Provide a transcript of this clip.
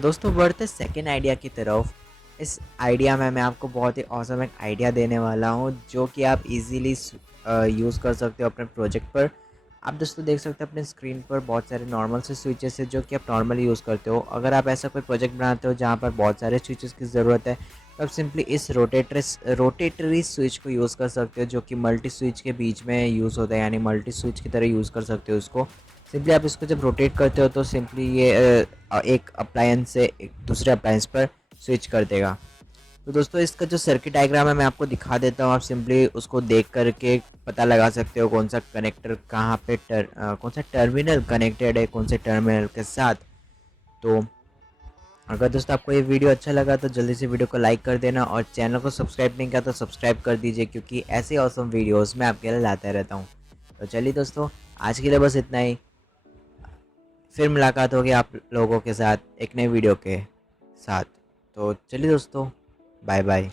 दोस्तों बढ़ते second idea की तरफ। इस आइडिया में मैं आपको बहुत ही ऑसम एक आइडिया देने वाला हूँ जो कि आप इजीली यूज़ कर सकते हो अपने प्रोजेक्ट पर। आप दोस्तों देख सकते हो अपने स्क्रीन पर बहुत सारे नॉर्मल से स्विचेस है जो कि आप नॉर्मली यूज़ करते हो। अगर आप ऐसा कोई प्रोजेक्ट बनाते हो जहाँ पर बहुत सारे स्विचेस की ज़रूरत है तो आप सिंपली इस रोटेटरी स्विच को यूज़ कर सकते हो जो कि मल्टी स्विच के बीच में यूज़ होता है, यानी मल्टी स्विच की तरह यूज़ कर सकते हो इसको। सिंपली आप इसको जब रोटेट करते हो तो सिंपली ये एक अप्लायंस से एक दूसरे अप्लायंस पर स्विच कर देगा। तो दोस्तों इसका जो सर्किट डायग्राम है मैं आपको दिखा देता हूँ, आप सिंपली उसको देख करके पता लगा सकते हो कौन सा कनेक्टर कहाँ पे कौन सा टर्मिनल कनेक्टेड है कौन से टर्मिनल के साथ। तो अगर दोस्तों आपको ये वीडियो अच्छा लगा तो जल्दी से वीडियो को लाइक कर देना और चैनल को सब्सक्राइब नहीं किया तो सब्सक्राइब कर दीजिए, क्योंकि ऐसे ऑसम वीडियोस मैं आपके लिए लाता रहता हूँ। तो चलिए दोस्तों आज के लिए बस इतना ही, फिर मुलाकात होगी आप लोगों के साथ एक नए वीडियो के साथ। तो चलिए दोस्तों, बाय बाय।